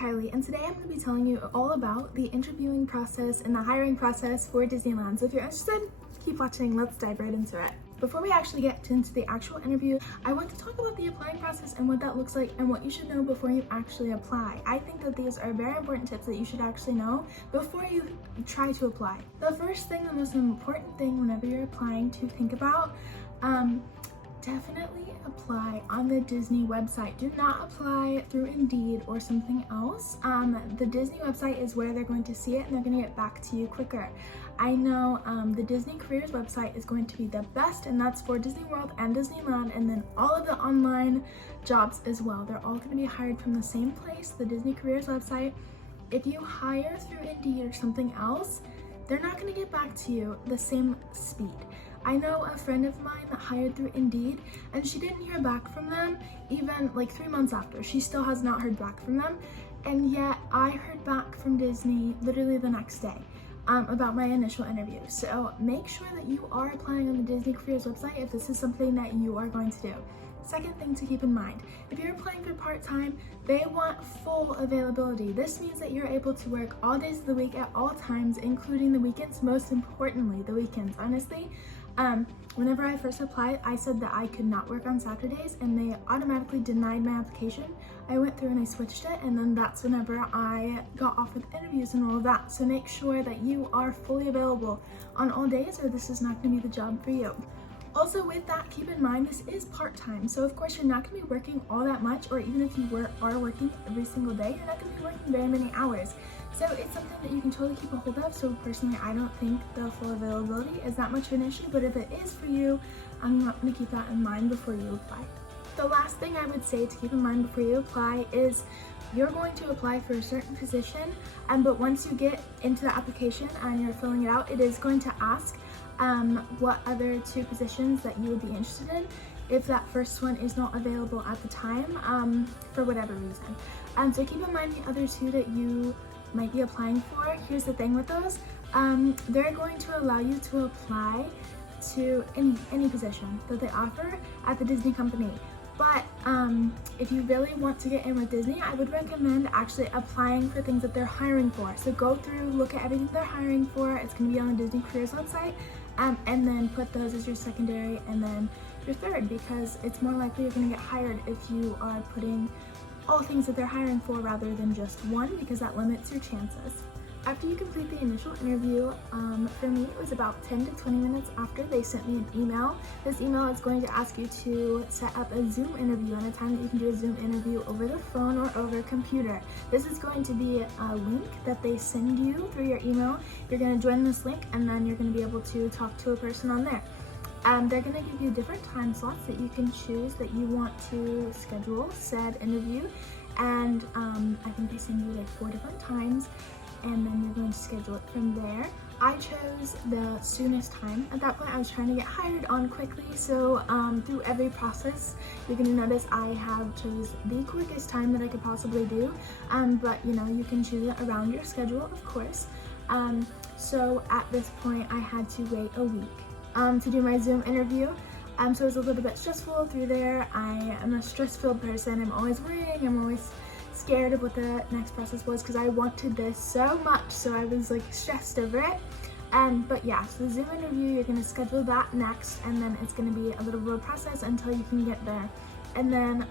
Kylie, and today I'm going to be telling you all about the interviewing process and the hiring process for Disneyland. So if you're interested, keep watching. Let's dive right into it. Before we actually get into the actual interview, I want to talk about the applying process and what that looks like and what you should know before you actually apply. I think that these are very important tips that you should actually know before you try to apply. The first thing, the most important thing whenever you're applying to think about, definitely apply on the Disney website. Do not apply through Indeed or something else. The Disney website is where they're going to see it and they're going to get back to you quicker. I know the Disney Careers website is going to be the best, and that's for Disney World and Disneyland, and then all of the online jobs as well. They're all going to be hired from the same place, the Disney Careers website. If you hire through Indeed or something else, they're not going to get back to you the same speed. I know a friend of mine that hired through Indeed, and she didn't hear back from them even like 3 months after. She still has not heard back from them, and yet I heard back from Disney literally the next day about my initial interview. So make sure that you are applying on the Disney Careers website if this is something that you are going to do. Second thing to keep in mind, if you're applying for part-time, they want full availability. This means that you're able to work all days of the week at all times, including the weekends, most importantly, the weekends. Honestly, whenever I first applied, I said that I could not work on Saturdays, and they automatically denied my application. I went through and I switched it, and then that's whenever I got offered interviews and all of that. So make sure that you are fully available on all days, or this is not going to be the job for you. Also with that, keep in mind this is part-time, so of course you're not going to be working all that much, or even if you are working every single day, you're not going to be working very many hours. So it's something that you can totally keep a hold of. So personally, I don't think the full availability is that much of an issue, but if it is for you, I'm not going to keep that in mind before you apply. The last thing I would say to keep in mind before you apply is you're going to apply for a certain position, but once you get into the application and you're filling it out, it is going to ask what other 2 positions that you would be interested in if that first one is not available at the time for whatever reason. So keep in mind the other 2 that you might be applying for. Here's the thing with those, they're going to allow you to apply to any position that they offer at the Disney company. But if you really want to get in with Disney, I would recommend actually applying for things that they're hiring for. So go through, look at everything they're hiring for. It's going to be on the Disney Careers website, and then put those as your secondary and then your third, because it's more likely you're going to get hired if you are putting all things that they're hiring for rather than just one, because that limits your chances. After you complete the initial interview, for me it was about 10 to 20 minutes after, they sent me an email. This email is going to ask you to set up a Zoom interview and a time that you can do a Zoom interview over the phone or over a computer. This is going to be a link that they send you through your email. You're going to join this link, and then you're going to be able to talk to a person on there. They're going to give you different time slots that you can choose that you want to schedule said interview, and I think they send you like 4 different times, and then you're going to schedule it from there. I chose the soonest time. At that point, I was trying to get hired on quickly, so through every process, you're going to notice I have chose the quickest time that I could possibly do, but you know, you can choose it around your schedule, of course. So at this point, I had to wait a week to do my Zoom interview. So it was a little bit stressful through there. I am a stress-filled person. I'm always worrying. I'm always scared of what the next process was because I wanted this so much, so I was like stressed over it. But yeah, so the Zoom interview, you're going to schedule that next, and then it's going to be a little bit of a process until you can get there. And then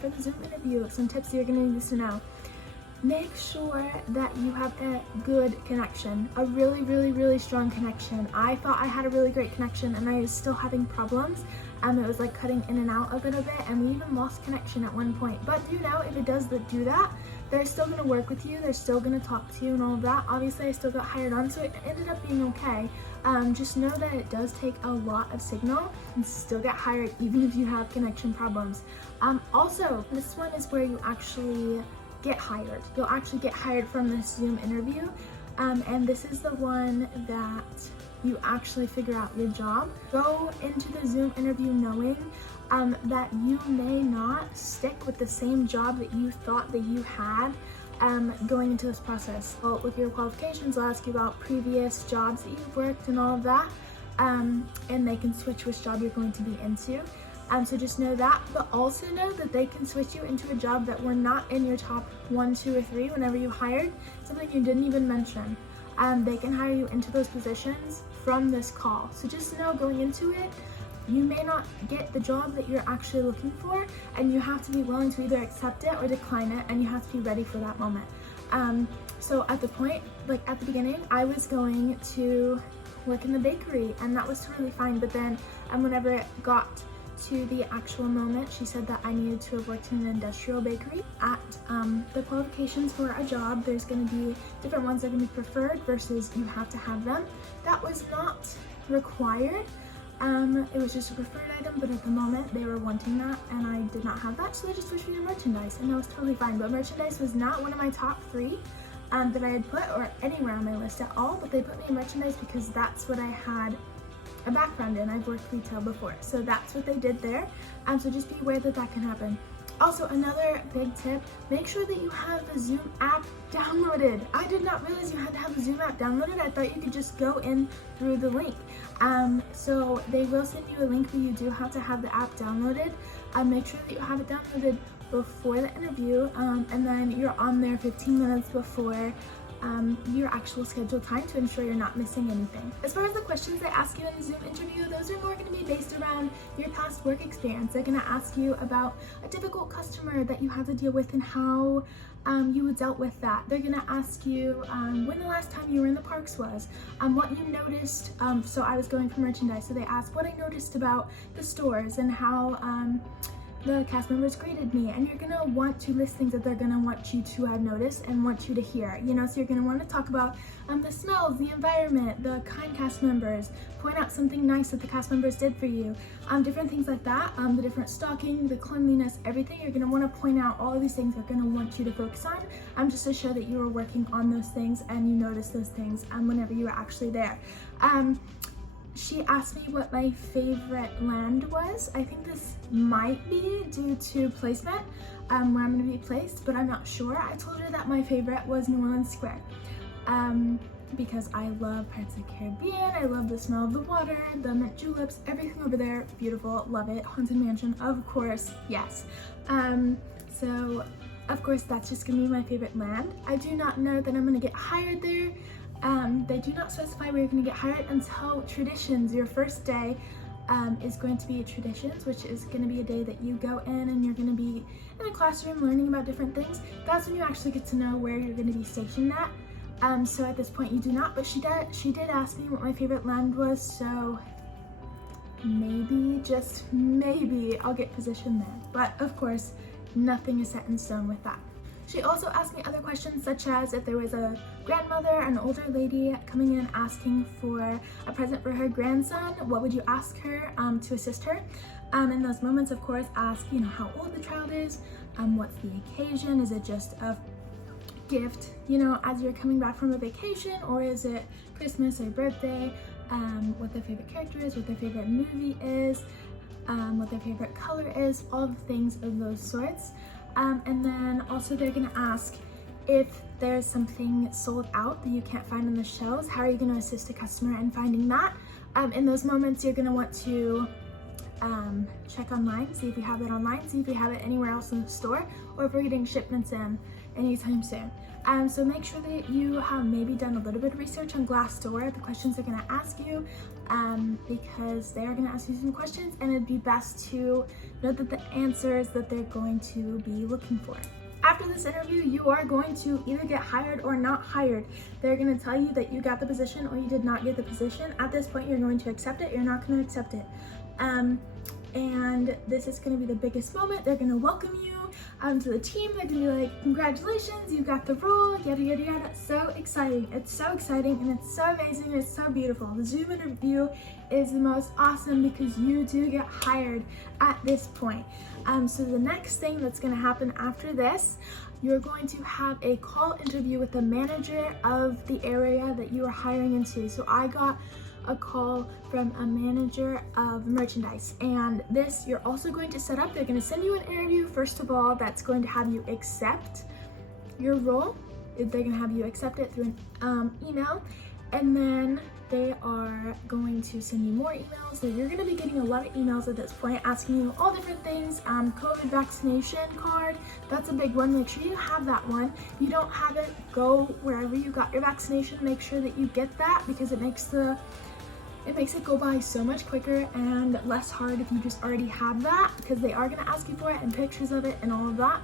for the Zoom interview, some tips you're going to need to know. Make sure that you have a good connection, a really strong connection. I thought I had a really great connection, and I was still having problems. It was like cutting in and out a little bit, and we even lost connection at one point. But you know, if it does do that, they're still going to work with you, they're still going to talk to you and all of that. Obviously, I still got hired on, so it ended up being okay. Just know that it does take a lot of signal and still get hired even if you have connection problems. Also, this one is where you actually get hired. You'll actually get hired from this Zoom interview, and this is the one that you actually figure out your job. Go into the Zoom interview knowing that you may not stick with the same job that you thought that you had going into this process. Well, with your qualifications, they'll ask you about previous jobs that you've worked and all of that, and they can switch which job you're going to be into. So just know that, but also know that they can switch you into a job that were not in your top 1, 2, or 3 whenever you hired, something you didn't even mention. They can hire you into those positions from this call. So just know going into it, you may not get the job that you're actually looking for, and you have to be willing to either accept it or decline it, and you have to be ready for that moment. So at the point, like at the beginning, I was going to work in the bakery, and that was totally fine. But then whenever it got to the actual moment, she said that I needed to have worked in an industrial bakery. At the qualifications for a job, there's going to be different ones that are going to be preferred versus you have to have them. That was not required. It was just a preferred item, but at the moment they were wanting that and I did not have that, so they just switched me to merchandise, and that was totally fine. But merchandise was not one of my top 3 that I had put, or anywhere on my list at all, but they put me in merchandise because that's what I had a background in. I've worked retail before, so that's what they did there. So just be aware that that can happen. Also, another big tip, make sure that you have the Zoom app downloaded. I did not realize you had to have the Zoom app downloaded. I thought you could just go in through the link. So they will send you a link where you do have to have the app downloaded. Make sure that you have it downloaded before the interview, and then you're on there 15 minutes before your actual scheduled time to ensure you're not missing anything. As far as the questions they ask you in the Zoom interview, those are more going to be based around your past work experience. They're going to ask you about a difficult customer that you had to deal with and how you dealt with that. They're going to ask you when the last time you were in the parks was, what you noticed. So I was going for merchandise, so they asked what I noticed about the stores and how the cast members greeted me, and you're gonna want to list things that they're gonna want you to have noticed and want you to hear, you know. So you're gonna want to talk about the smells, the environment, the kind cast members, point out something nice that the cast members did for you, different things like that, the different stocking, the cleanliness, everything. You're gonna want to point out all of these things they're gonna want you to focus on, just to show that you were working on those things and you noticed those things whenever you were actually there. She asked me what my favorite land was. I think this might be due to placement, where I'm going to be placed, but I'm not sure. I told her that my favorite was New Orleans Square, because I love Pirates of the Caribbean. I love the smell of the water, the mint juleps, everything over there, beautiful, love it. Haunted Mansion, of course, yes. So of course that's just going to be my favorite land. I do not know that I'm going to get hired there. They do not specify where you're going to get hired until Traditions. Your first day is going to be Traditions, which is going to be a day that you go in and you're going to be in a classroom learning about different things. That's when you actually get to know where you're going to be stationed at. So at this point you do not, but she did ask me what my favorite land was, so maybe, just maybe, I'll get positioned there. But of course, nothing is set in stone with that. She also asked me other questions, such as if there was a grandmother, an older lady coming in asking for a present for her grandson, what would you ask her to assist her? In those moments, of course, ask, you know, how old the child is, what's the occasion, is it just a gift, you know, as you're coming back from a vacation, or is it Christmas or birthday, what their favorite character is, what their favorite movie is, what their favorite color is, all the things of those sorts. And then also they're going to ask if there's something sold out that you can't find on the shelves, how are you going to assist a customer in finding that? In those moments, you're going to want to check online, see if you have it online, see if you have it anywhere else in the store, or if we're getting shipments in anytime soon. So make sure that you have maybe done a little bit of research on Glassdoor, the questions they're going to ask you, because they are going to ask you some questions, and it'd be best to know that the answers that they're going to be looking for. After this interview, you are going to either get hired or not hired. They're going to tell you that you got the position or you did not get the position. At this point, you're going to accept it, you're not going to accept it. And this is going to be the biggest moment. They're going to welcome you to the team. They're going to be like, congratulations, you got the role, yada yada yada. So exciting. It's so exciting, and it's so amazing, and it's so beautiful. The Zoom interview is the most awesome because you do get hired at this point. So the next thing that's going to happen after this, you're going to have a call interview with the manager of the area that you are hiring into. So I got a call from a manager of merchandise, and this you're also going to set up. They're going to send you an interview, first of all, that's going to have you accept your role. They're going to have you accept it through an email, And then they are going to send you more emails. So you're going to be getting a lot of emails at this point asking you all different things. COVID vaccination card, that's a big one. Make sure you have that one. If you don't have it, go wherever you got your vaccination. Make sure that you get that, because it makes it go by so much quicker and less hard if you just already have that, because they are going to ask you for it and pictures of it and all of that.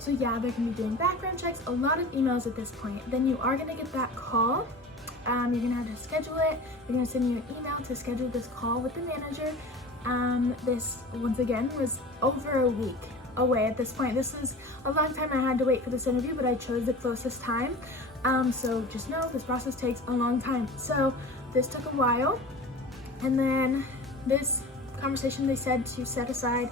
So yeah, they're going to be doing background checks, a lot of emails at this point. Then you are going to get that call. You're gonna have to schedule it. They're gonna send you an email to schedule this call with the manager. This, once again, was over a week away at this point. This is a long time I had to wait for this interview, but I chose the closest time. So just know this process takes a long time. So this took a while. And then this conversation, they said to set aside,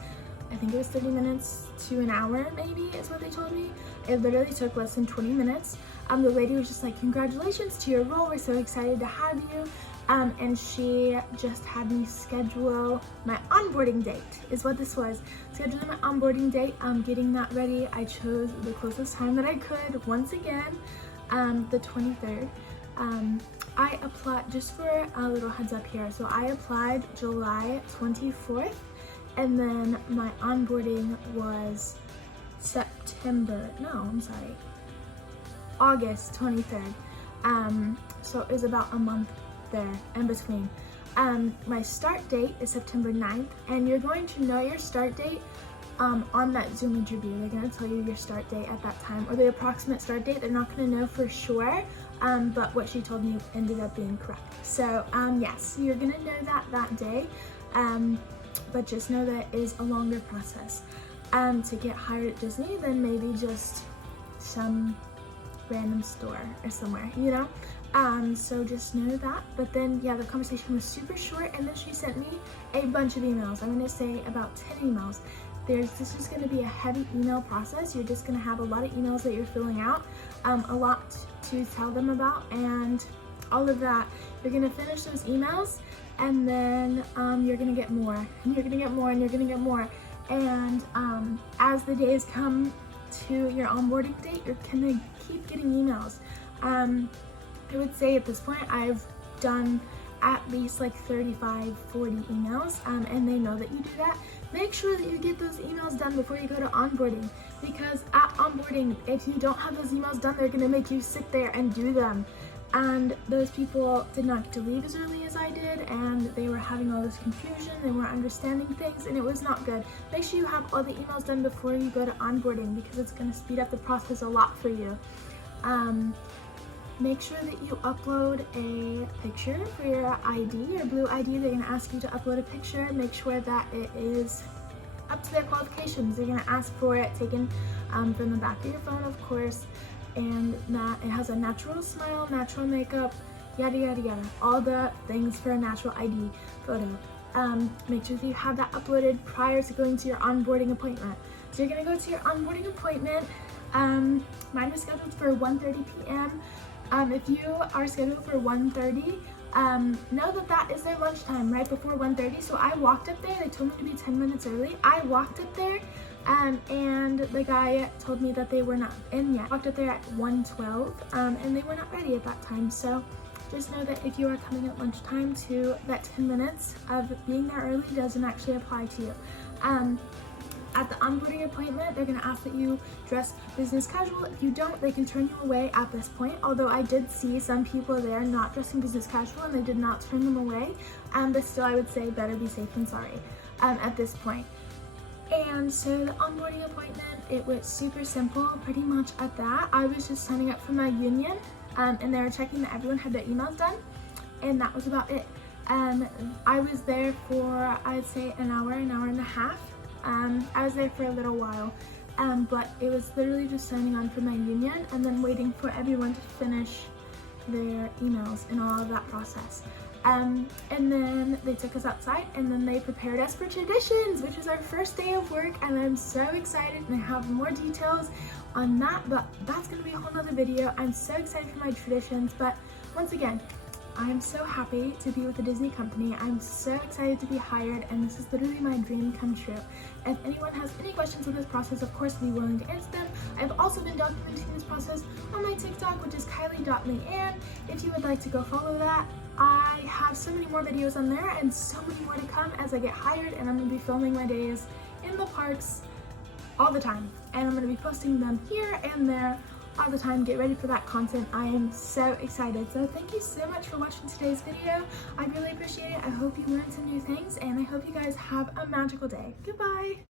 I think it was 30 minutes to an hour maybe is what they told me. It literally took less than 20 minutes. The lady was just like, congratulations to your role, we're so excited to have you. And she just had me schedule my onboarding date, is what this was. Scheduling my onboarding date, getting that ready. I chose the closest time that I could, once again, the 23rd. I applied, just for a little heads up here, so I applied July 24th, and then my onboarding was August 23rd. So it was about a month there in between. My start date is September 9th, and you're going to know your start date on that Zoom interview. They're going to tell you your start date at that time, or the approximate start date. They're not going to know for sure, but what she told me ended up being correct. So yes, you're going to know that day, but just know that it is a longer process to get hired at Disney than maybe just some random store or somewhere, you know? So just know that. But then yeah, the conversation was super short, and then she sent me a bunch of emails. I'm gonna say about 10 emails. This is gonna be a heavy email process. You're just gonna have a lot of emails that you're filling out, a lot to tell them about, and all of that. You're gonna finish those emails, and then you're gonna get more, and you're gonna get more, and you're gonna get more. And as the days come to your onboarding date, you're gonna keep getting emails. I would say at this point I've done at least like 35, 40 emails, and they know that you do that. Make sure that you get those emails done before you go to onboarding, because at onboarding, if you don't have those emails done, they're gonna make you sit there and do them. And those people did not get to leave as early as I did, and they were having all this confusion, they weren't understanding things, and it was not good. Make sure you have all the emails done before you go to onboarding, because it's going to speed up the process a lot for you. Make sure that you upload a picture for your ID, your blue ID. They're going to ask you to upload a picture. Make sure that it is up to their qualifications. They're going to ask for it taken from the back of your phone, of course, and that it has a natural smile, natural makeup, yada yada yada, all the things for a natural ID photo. Make sure that you have that uploaded prior to going to your onboarding appointment. So you're going to go to your onboarding appointment. Mine was scheduled for 1:30 p.m. If you are scheduled for 1:30, know that that is their lunchtime, right before 1:30. So I walked up there. They told me to be 10 minutes early. I walked up there, and the guy told me that they were not in yet. I walked up there at 1:12, and they were not ready at that time. So just know that if you are coming at lunchtime, to that 10 minutes of being there early doesn't actually apply to you. At the onboarding appointment, they're going to ask that you dress business casual. If you don't, they can turn you away at this point. Although I did see some people there not dressing business casual, and they did not turn them away. But still, I would say better be safe than sorry at this point. And so the onboarding appointment, it was super simple, pretty much at that. I was just signing up for my union, and they were checking that everyone had their emails done, and that was about it. I was there for, I'd say, an hour and a half. I was there for a little while, but it was literally just signing on for my union and then waiting for everyone to finish their emails and all of that process. And then they took us outside, and then they prepared us for traditions, which was our first day of work, and I'm so excited, and I have more details on that, but that's going to be a whole nother video. I'm so excited for my traditions, but once again, I'm so happy to be with the Disney company. I'm so excited to be hired, and this is literally my dream come true. If anyone has any questions with this process, of course, I'll be willing to answer them. I've also been documenting this process on my TikTok, which is kylie.leighanne. If you would like to go follow that, I have so many more videos on there and so many more to come as I get hired, and I'm going to be filming my days in the parks all the time, and I'm going to be posting them here and there all the time. Get ready for that content. I am so excited. So thank you so much for watching today's video. I really appreciate it. I hope you learned some new things, and I hope you guys have a magical day. Goodbye.